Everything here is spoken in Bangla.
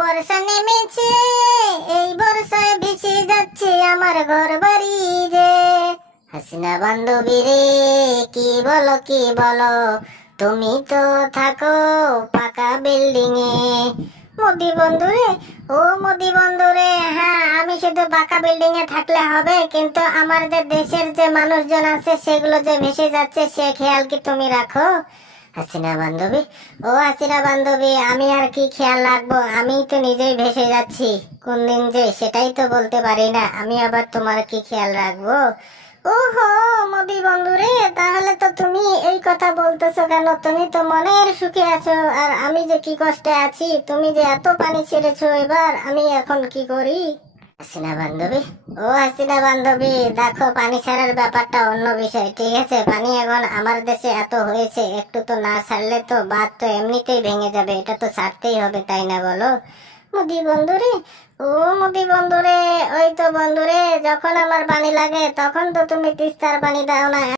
বর্ষা নেমেছে, এই বর্ষায় ভেসে যাচ্ছে আমার ঘর বাড়ি যে। হাসিনা বান্ধবী রে, কি বলো কি বলো, তুমি তো থাকো পাকা বিল্ডিং এ। মোদি বন্ধু রে, ও মোদি বন্ধু রে, হ্যাঁ আমি শুধু পাকা বিল্ডিং এ থাকলে হবে, কিন্তু আমার যে দেশের যে মানুষজন আছে সেগুলো যে ভেসে যাচ্ছে সে খেয়াল কি তুমি রাখো? হাসিনা বান্ধবী, ও হাসিনা বান্ধবী, আমি আর কি খেয়াল রাখবো? আমি তো নিজেই ভেসে যাচ্ছি, কোন দিন যে সেটাই তো বলতে পারি না, আমি আবার তোমার কি খেয়াল রাখবো? ওহো মোদি বন্ধু রে, তাহলে তো তুমি এই কথা বলতেছো কেন? তুমি তো মনের সুখে আছো, আর আমি যে কি কষ্টে আছি। তুমি যে এত পানি ছেড়েছো, এবার আমি এখন কি করি? হাসিনা বান্ধবী, ও হাসিনা বান্ধবী, দেখো পানি ছাড়ার ব্যাপারটা অন্য বিষয়, ঠিক আছে? পানি এখন আমার দেশে এত হয়েছে, একটু তো না ছাড়লে তো বাঁধ তো এমনিতেই ভেঙে যাবে, এটা তো ছাড়তেই হবে, তাই না বলো? মোদি বন্ধুরে, ও মোদি বন্ধুরে, ওই তো বন্ধুরে, যখন আমার পানি লাগে তখন তো তুমি তিস্তার পানি দাও না।